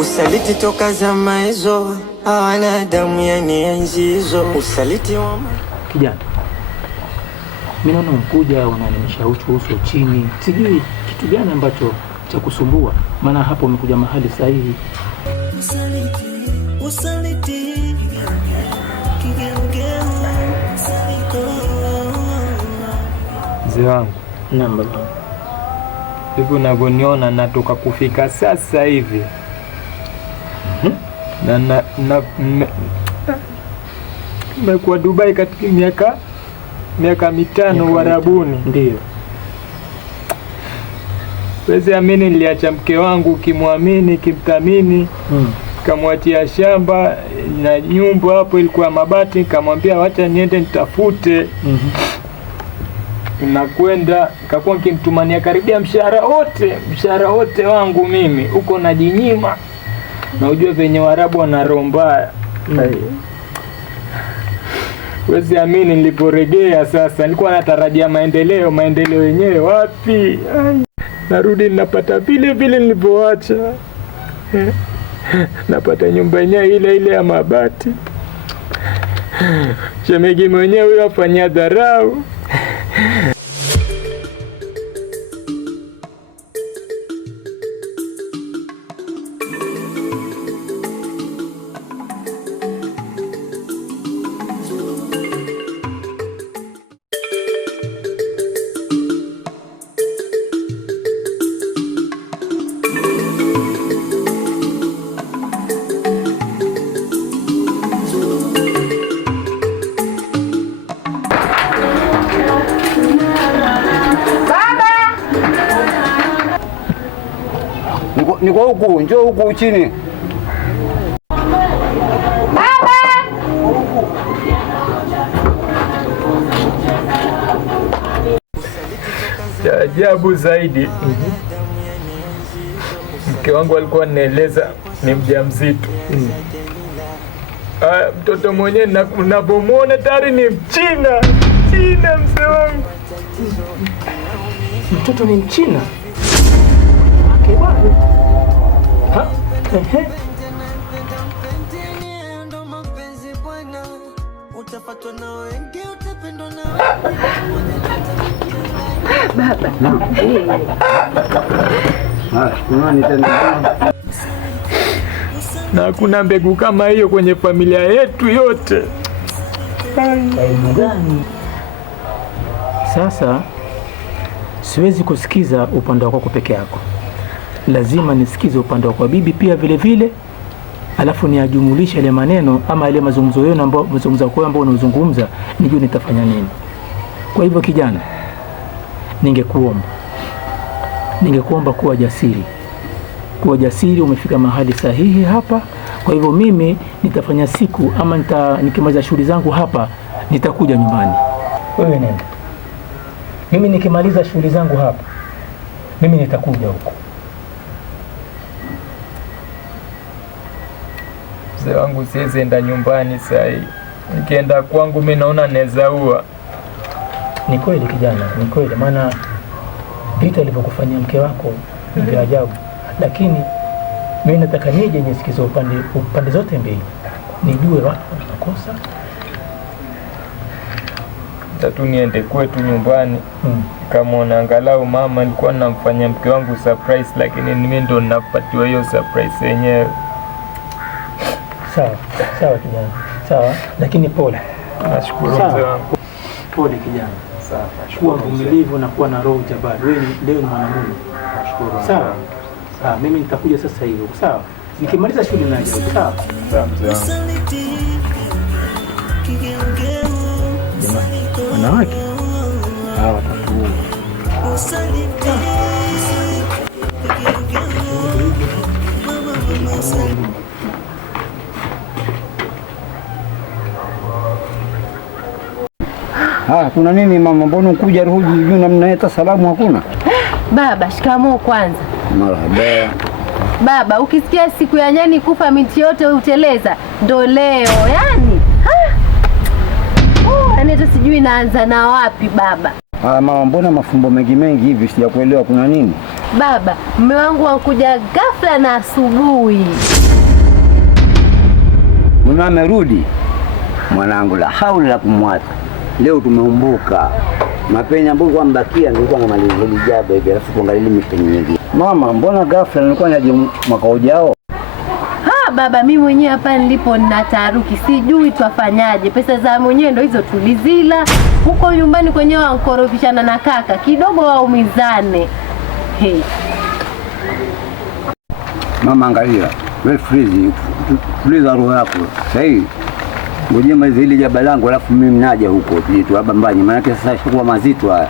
Usaliti toka zama hizo, hawana damu ya nienzi hizo. Usaliti wa kijana, mimi naona mkuja unanimisha uso chini, sijui kitu gani ambacho cha kusumbua, maana hapo umekuja mahali sahihi. Usaliti mzee wangu. Naam baba. Hivi unavyoniona natoka kufika sasa hivi. Na nimekuwa Dubai katika miaka 5 Uarabuni. Ndio. Wezi amini, niliacha mke wangu kimwamini, kimthamini. Kamwachia shamba na nyumba hapo ilikuwa mabati, nikamwambia wacha niende nitafute. Nakwenda kakuwa kimtumania karibia mshahara wote wangu mimi uko najinyima. Na ujue venye Waarabu wanaromba. Wezi amini, niliporegea sasa nilikuwa natarajia maendeleo yenyewe wapi? Narudi napata vile nilipoacha. Napata nyumba yenyewe ile ya mabati. Shemegi mwenyewe afanya dharau. Niko huku, njoo huku chini. Baba! Ya ajabu zaidi. Mke wangu alikuwa anaeleza ni mjamzito. Mtoto mwenyewe ninapomwona tayari ni Mchina. Mzee wangu. Mtoto ni Mchina? Baba. Na hakuna mbegu kama hiyo kwenye familia yetu yote. Sasa siwezi kusikiza upande wako peke yako, lazima nisikize upande wa kwa bibi pia vile, alafu niajumulisha ile maneno ama ile mazungumzo yenu ambao unazungumza, nijue nitafanya nini. Kwa hivyo kijana, ningekuomba kuwa jasiri. Umefika mahali sahihi hapa. Kwa hivyo mimi nitafanya siku ama nikimaliza shughuli zangu hapa nitakuja nyumbani. Wewe nenda. Mimi nikimaliza shughuli zangu hapa mimi nitakuja huko. Mzee wangu, siwezi enda nyumbani sasa hivi. Nikienda kwangu mimi naona naweza ua. Ni kweli kijana, ni kweli, maana vitu alivyokufanyia mke wako ni vya ajabu. Lakini mimi nataka nije nisikize upande zote mbili, nijue wapi wanakosa. Tatu niende kwetu nyumbani. Kama angalau mama nilikuwa namfanyia mke wangu surprise, lakini mimi ndo ninapatiwa hiyo surprise yenyewe. Sawa kijana. Sawa, lakini pole. Nashukuru mzee wangu. Pole kijana. Sawa. Kuwa mvumilivu na kuwa na roho jabari. Wewe leo ni mwanamume. Nashukuru. Sawa. Mimi nitakuja sasa hivi. Sawa. Nikimaliza shughuli naja. Sawa. Sawa mzee wangu. Wanawake hawa watatu. Kuna nini mama? Mbona ukuja rudi juu namna hata salamu hakuna? Baba, shikamoo kwanza. Marhaba. Baba, ukisikia siku ya nyani kufa miti yote uteleza, ndo leo yani. Yaani hata sijui naanza na wapi baba. Mama, mbona mafumbo mengi hivi sijakuelewa, kuna nini? Baba, mume wangu wakuja ghafla na asubuhi. Mume amerudi. Mwanangu, la haula la kumwata. Leo tumeumbuka. Mapeni ambayo kwa mbakia nilikuwa namaliza lijaba hivi, alafu tuangalie mipeni nyingine. Mama, mbona ghafla nilikuwa naje mwaka ujao? Baba, mimi mwenyewe hapa nilipo nina taharuki, sijui twafanyaje. Pesa za mwenyewe ndo hizo tulizila. Huko nyumbani kwenyewe wankorofishana na kaka, kidogo waumizane. Hey. Mama, angalia. Wewe freeze, tuliza roho yako. Sahi. Ngoje maliza ile jaba langu alafu mimi naja huko tujitu hapa mbani. Maana sasa shakuwa mazito haya.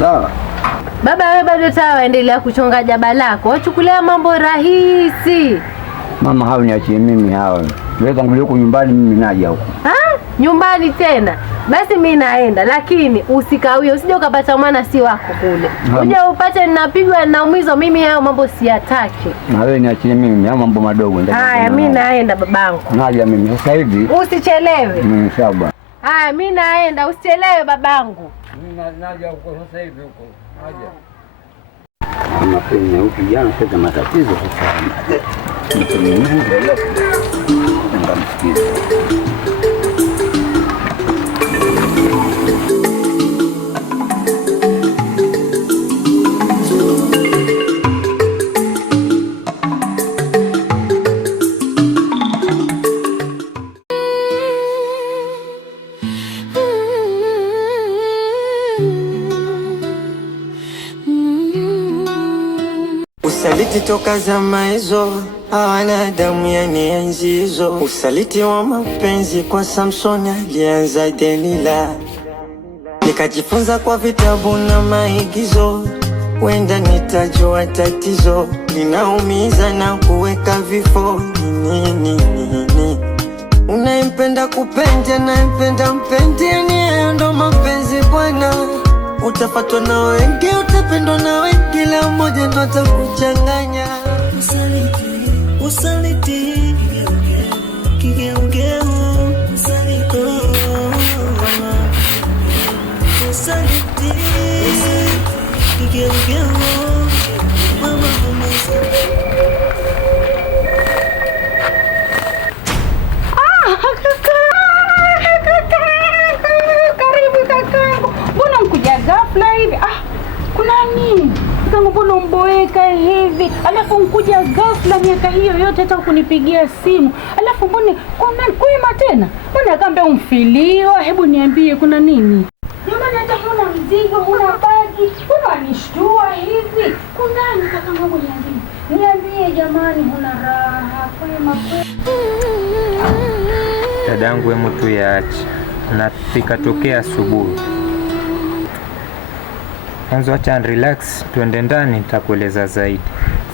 Sawa? Baba, wewe bado taendelea kuchonga jaba lako. Wachukulia mambo rahisi. Mama, hao niachie mimi hao. Wewe tangulia huko nyumbani, mimi naja huko. Nyumbani tena? Basi mimi naenda, lakini usikawie, usije ukapata mwana si wako kule. Uje upate ninapigwa naumizwa, mimi hayo mambo siyataki. Na wewe niachie mimi, hayo mambo madogo. Haya, mimi naenda babangu. Naja mimi sasa hivi. Usichelewe. Sawa. Haya, mimi naenda, usichelewe babangu. Mimi naja huko sasa hivi huko. Naja. Kama penye huko jana sasa matatizo sasa. Usaliti toka zama hizo, hawana damu ya enzi hizo. Usaliti wa mapenzi kwa Samson alianza Delila. Nikajifunza kwa vitabu na maigizo, wenda nitajua tatizo linaumiza na kuweka vifo. Nini unayempenda kupenda na mpenda mpende, ni hayo ndo mapenzi bwana. Utafatwa na wengi, utapendwa na wengi, kila mmoja ndo atakuchanganya. Usaliti, kigeugeu, usaliti, kigeugeu, mama ghafla hivi. Kuna nini? Kama mbona mboeka hivi? Alafu mkuja ghafla miaka hiyo yote hata kunipigia simu. Alafu mbona kuima tena? Mbona akaambia umfiliwa? Hebu niambie kuna nini? Jamani, hata huna mzigo, huna bagi. Mbona anishtua hivi? Kuna nini kaka wangu, niambie. Niambie jamani, huna raha kwema kwema. Dadangu, hebu tu yaache. Nafika tokea asubuhi. Anzo acha relax, tuende ndani nitakueleza zaidi.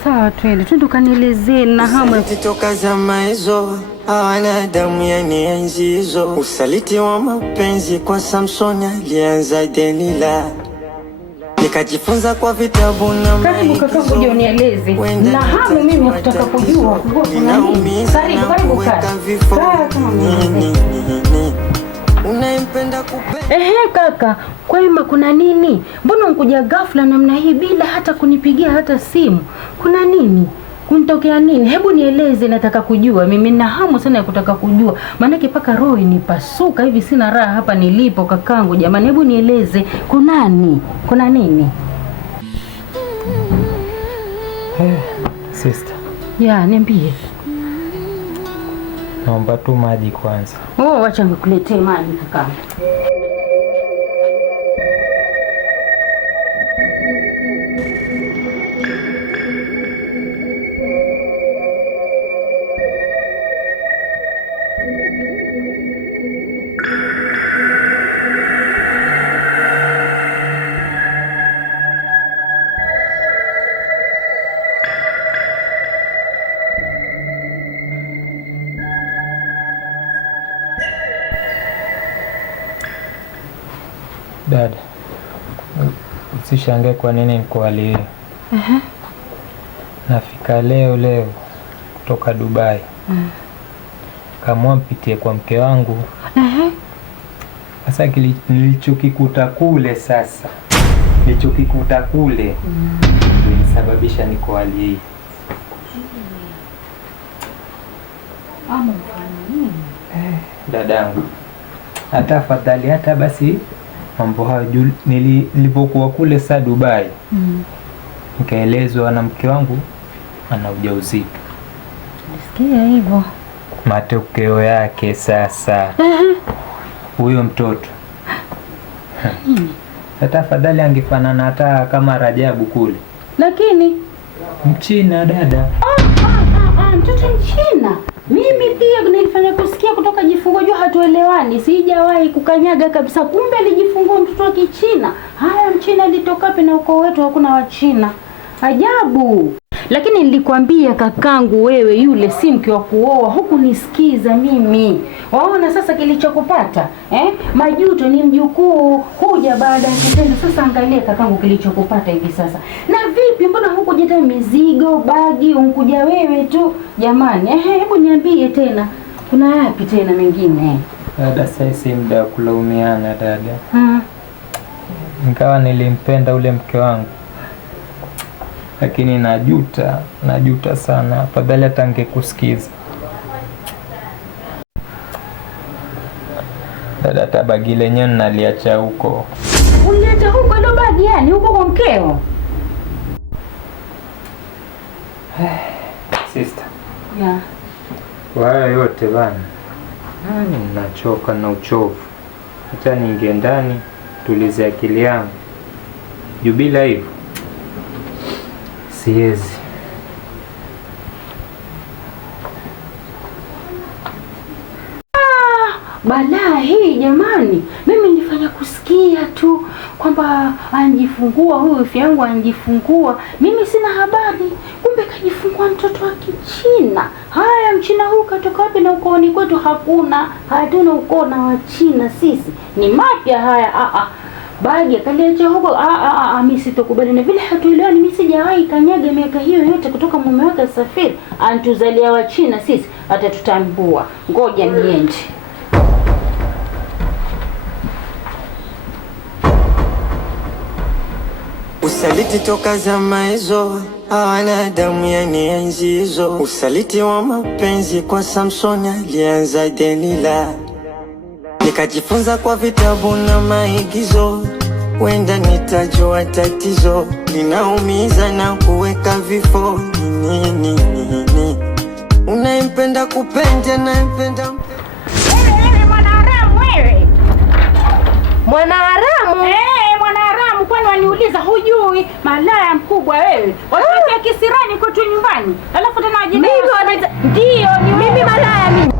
Sawa, twende ukanielezee na hamu. Usaliti toka zama hizo, hawana damu ya enzi hizo. Usaliti wa mapenzi kwa Samson alianza Delila. Nikajifunza kwa vitabu na maigizo. Karibu kaka, uje unieleze. Na hamu mimi nataka kujua kuna nini. Karibu kaka. Unayempenda kupenda. Kaka, kwema kuna nini? Mbona unkuja ghafla namna hii bila hata kunipigia hata simu? Kuna nini? Kunitokea nini? Hebu nieleze, nataka kujua. Mimi nina hamu sana ya kutaka kujua. Maana paka roho inipasuka hivi, sina raha hapa nilipo kakangu. Jamani, hebu nieleze, kuna nini? Sister. Ya, niambie. Naomba tu maji kwanza. Wacha nikuletee maji kaka. Dada, usishangae kwa nini nikualie. Nafika leo kutoka Dubai. Kamwa mpitie kwa mke wangu. Sasa nilichokikuta kule imenisababisha niko hali hii. Dadangu, hata afadhali hata basi mambo hayo nilipokuwa kule saa Dubai, nikaelezwa na mke wangu ana ujauzito. Nasikia hivyo. Matokeo yake sasa huyo mtoto hata afadhali angefanana hata kama Rajabu kule, Lakini Mchina dada. Mtoto Mchina. Mimi pia nilifanya kusikia kutoka jifungua, jua hatuelewani. Sijawahi kukanyaga kabisa. Kumbe alijifungua mtoto wa Kichina. Haya, Mchina alitoka wapi na ukoo wetu hakuna Wachina? Ajabu. Lakini nilikwambia kakangu, wewe yule si mke wa kuoa, hukunisikiza mimi. Waona sasa kilichokupata? Majuto ni mjukuu, huja baada ya kitendo. Sasa angalia kakangu kilichokupata hivi sasa. Na vipi, mbona hukujeta mizigo, bagi, unkuja wewe tu? Jamani, hebu niambie tena. Kuna yapi tena mengine? Dada, sasa si muda wa kulaumiana dada. Nikawa nilimpenda ule mke wangu, lakini najuta sana. Afadhali hata angekusikiza. Dada, tabagi lenyewe naliacha huko. Uliacha huko ndo bagi yani huko kwa mkeo? Sister. Yeah. Kwa haya yote bana, nachoka na uchovu. Hata niingie ndani tulize akili yangu. Juu bila hivyo siwezi. Balaa hii jamani. Mimi nilifanya kusikia tu kwamba anjifungua huyu wifi yangu anjifungua. Mimi sina habari. Kumbe kajifungua mtoto wa Kichina. Haya, Mchina huyu katoka wapi na ukooni kwetu hakuna? Hatuna ukoo na Wachina sisi. Ni mapya haya. Bagi akaliacha huko. Mimi sitokubali na vile hatuelewani. Mimi sijawahi kanyaga miaka hiyo yote kutoka mume wake safiri. Antuzalia Wachina sisi, hata tutambua. Ngoja niende. Usaliti toka zama hizo, hawana damu yani enzi hizo. Usaliti wa mapenzi kwa Samson alianza Delila. Nikajifunza kwa vitabu na maigizo, wenda nitajua tatizo linaumiza na kuweka vifo. Nini unayempenda kupenda na mpenda Wewe mwanaharamu wewe. Mwanaharamu? Mwanaharamu, kwani waniuliza hujui? Malaya mkubwa wewe. Wakitia kisirani kwetu nyumbani. Alafu tena wajidai. Ndio, ni mimi malaya mimi.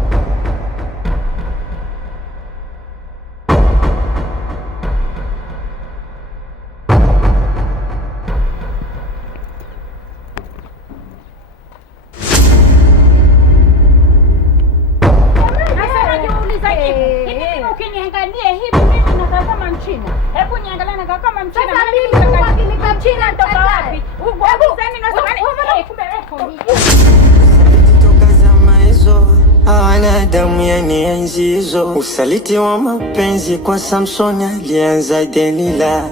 Ukiniangalia hivi mimi nakaa kama Mchina. Hebu niangalie nakaa kama Mchina. Sasa mimi kwa Mchina nitoka wapi? Hebu kumbe wewe usaliti toka zama hizo, hawana damu yani enzi hizo. Usaliti wa mapenzi kwa Samson alianza Delila.